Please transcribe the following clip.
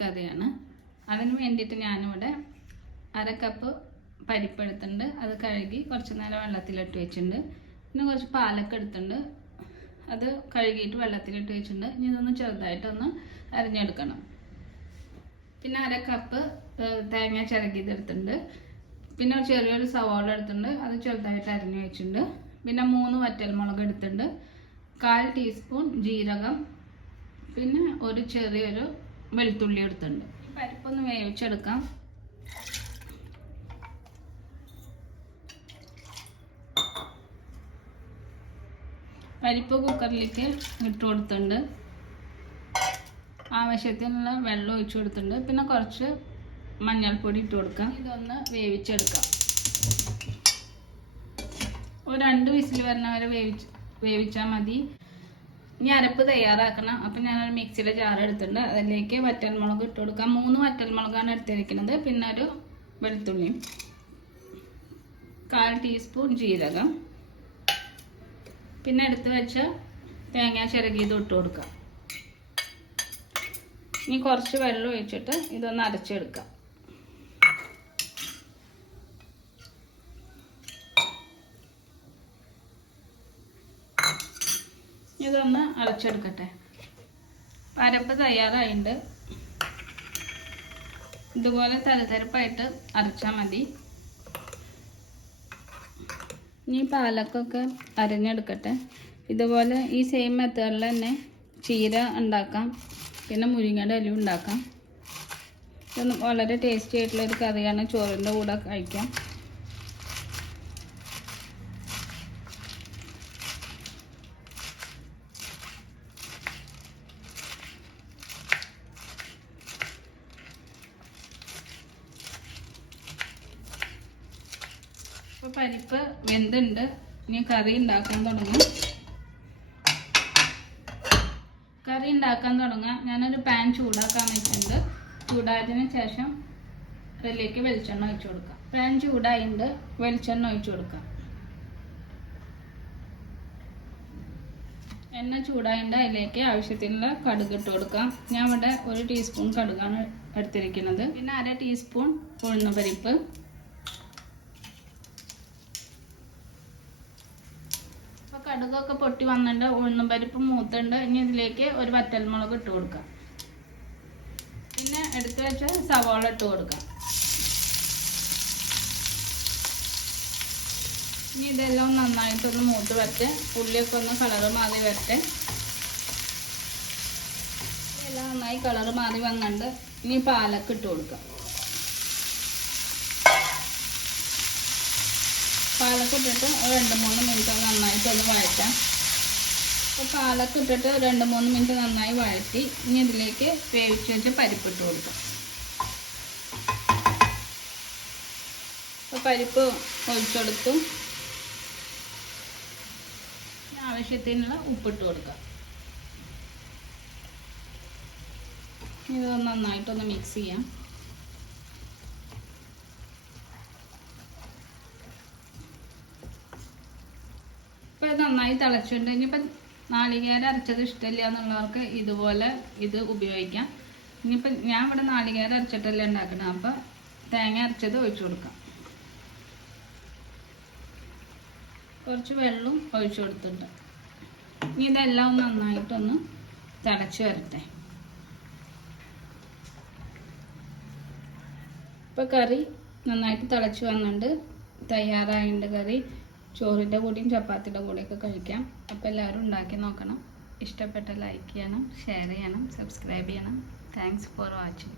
കറിയാണ്. അതിന് വേണ്ടിയിട്ട് ഞാനിവിടെ 1/2 കപ്പ് പരിപ്പ് എടുത്തിട്ടുണ്ട്. അത് കഴുകി കുറച്ച് നേരം വെള്ളത്തിലിട്ട് വെച്ചിട്ടുണ്ട്. പിന്നെ കുറച്ച് പാലൊക്കെ എടുത്തിട്ടുണ്ട്. അത് കഴുകിയിട്ട് വെള്ളത്തിലിട്ട് വെച്ചിട്ടുണ്ട്. ഇനി ഇതൊന്ന് ചെറുതായിട്ടൊന്ന് അരിഞ്ഞെടുക്കണം. പിന്നെ 1/2 കപ്പ് തേങ്ങ ചിരകിയതെടുത്തിട്ടുണ്ട്. പിന്നെ ചെറിയൊരു സവാള എടുത്തിട്ടുണ്ട്. അത് ചെറുതായിട്ട് അരിഞ്ഞ് വെച്ചിട്ടുണ്ട്. പിന്നെ 3 വറ്റൽമുളക് എടുത്തിട്ടുണ്ട്. 1/4 ടീസ്പൂൺ ജീരകം, പിന്നെ ഒരു ചെറിയൊരു വെളുത്തുള്ളി എടുത്തിട്ടുണ്ട്. ഈ പരിപ്പൊന്ന് വേവിച്ചെടുക്കാം. പരിപ്പ് കുക്കറിലേക്ക് ഇട്ട് കൊടുത്തിട്ടുണ്ട്. ആവശ്യത്തിനുള്ള വെള്ളം ഒഴിച്ചു കൊടുത്തിട്ടുണ്ട്. പിന്നെ കുറച്ച് മഞ്ഞൾപ്പൊടി ഇട്ട് കൊടുക്കാം. ഇതൊന്ന് വേവിച്ചെടുക്കാം. ഒരു 2 വിസിൽ വരുന്ന വരെ വേവിച്ചാൽ മതി. ഇനി അരപ്പ് തയ്യാറാക്കണം. അപ്പം ഞാനൊരു മിക്സിയുടെ ജാർ എടുത്തിട്ടുണ്ട്. അതിലേക്ക് വറ്റൽമുളക് ഇട്ട് കൊടുക്കാം. 3 വറ്റൽമുളകാണ് എടുത്തിരിക്കുന്നത്. പിന്നെ ഒരു വെളുത്തുള്ളിയും, 1/4 ടീസ്പൂൺ ജീരകം, പിന്നെ എടുത്ത് വെച്ച തേങ്ങ ചിരകിയത് ഇട്ട് കൊടുക്കാം. ഇനി കുറച്ച് വെള്ളം ഒഴിച്ചിട്ട് ഇതൊന്ന് അരച്ചെടുക്കാം. ഇതൊന്ന് അരച്ചെടുക്കട്ടെ. അരപ്പ് തയ്യാറായിട്ടുണ്ട്. ഇതുപോലെ തരതരപ്പായിട്ട് അരച്ചാൽ മതി. ഇനി പാലക്കൊക്കെ അരഞ്ഞെടുക്കട്ടെ. ഇതുപോലെ ഈ സെയിം മെത്തേഡിൽ തന്നെ ചീര ഉണ്ടാക്കാം, പിന്നെ മുരിങ്ങയുടെ ഇല ഉണ്ടാക്കാം. ഇത് വളരെ ടേസ്റ്റി ആയിട്ടുള്ളൊരു കറിയാണ്. ചോറിൻ്റെ കൂടെ കഴിക്കാം. ഇപ്പോൾ പരിപ്പ് വെന്തുണ്ട്. ഇനി കറി ഉണ്ടാക്കാൻ തുടങ്ങാം. ഞാനൊരു പാൻ ചൂടാക്കാൻ വെച്ചിട്ടുണ്ട്. ചൂടായതിനു ശേഷം അതിലേക്ക് വെളിച്ചെണ്ണ ഒഴിച്ചു കൊടുക്കാം. പാൻ ചൂടായിട്ടുണ്ട്. വെളിച്ചെണ്ണ ഒഴിച്ചു കൊടുക്കാം. എണ്ണ ചൂടായതുകൊണ്ട് അതിലേക്ക് ആവശ്യത്തിനുള്ള കടുക് ഇട്ട് കൊടുക്കാം. ഞാൻ ഇവിടെ 1 ടീസ്പൂൺ കടുകാണ് എടുത്തിരിക്കുന്നത്. പിന്നെ 1/2 ടീസ്പൂൺ ഉഴുന്നുപരിപ്പ്, കടുകൊക്കെ പൊട്ടി വന്നിട്ടുണ്ട്. ഉഴുന്നും പരിപ്പ് മൂത്തുണ്ട്. ഇനി ഇതിലേക്ക് ഒരു വറ്റൽമുളക് ഇട്ട് കൊടുക്കാം. പിന്നെ എടുത്ത് വെച്ച സവാള ഇട്ട് കൊടുക്കാം. ഇനി ഇതെല്ലാം നന്നായിട്ടൊന്ന് മൂത്ത് വരട്ടെ. ഉള്ളിയൊക്കെ ഒന്ന് കളറ് മാറി വരട്ടെ. എല്ലാം നന്നായി കളറ് മാറി വന്നിട്ടുണ്ട്. ഇനി പാലൊക്കെ ഇട്ട് കൊടുക്കാം. പാലൊക്കെ ഇട്ടിട്ട് 2-3 മിനിറ്റ് നന്നായിട്ടൊന്ന് വഴറ്റാം. അപ്പോൾ പാലൊക്കെ ഇട്ടിട്ട് 2-3 മിനിറ്റ് നന്നായി വഴറ്റി ഇനി ഇതിലേക്ക് വേവിച്ച് വെച്ച് പരിപ്പിട്ട് കൊടുക്കാം. അപ്പോൾ പരിപ്പ് ഒഴിച്ചെടുത്തു. ആവശ്യത്തിനുള്ള ഉപ്പിട്ട് കൊടുക്കാം. ഇത് നന്നായിട്ടൊന്ന് മിക്സ് ചെയ്യാം. ഇപ്പോൾ ഇത് നന്നായി തിളച്ചിട്ടുണ്ട്. ഇനിയിപ്പോൾ നാളികേരം അരച്ചത് ഇഷ്ടമില്ല എന്നുള്ളവർക്ക് ഇതുപോലെ ഇത് ഉപയോഗിക്കാം. ഇനിയിപ്പോൾ ഞാൻ ഇവിടെ നാളികേരം അരച്ചിട്ടല്ല ഉണ്ടാക്കണം. അപ്പോൾ തേങ്ങ അരച്ചത് ഒഴിച്ചു കൊടുക്കാം. കുറച്ച് വെള്ളം ഒഴിച്ചു കൊടുത്തിട്ടുണ്ട്. ഇനി ഇതെല്ലാം നന്നായിട്ടൊന്ന് തിളച്ച് വരട്ടെ. ഇപ്പോൾ കറി നന്നായിട്ട് തിളച്ച് വന്നിട്ടുണ്ട്. തയ്യാറായിട്ടുണ്ട് കറി. ചോറിൻ്റെ കൂടെയും ചപ്പാത്തിയുടെ കൂടെയൊക്കെ കഴിക്കാം. അപ്പോൾ എല്ലാവരും ഉണ്ടാക്കി നോക്കണം. ഇഷ്ടപ്പെട്ട ലൈക്ക് ചെയ്യണം, ഷെയർ ചെയ്യണം, സബ്സ്ക്രൈബ് ചെയ്യണം. Thanks for watching.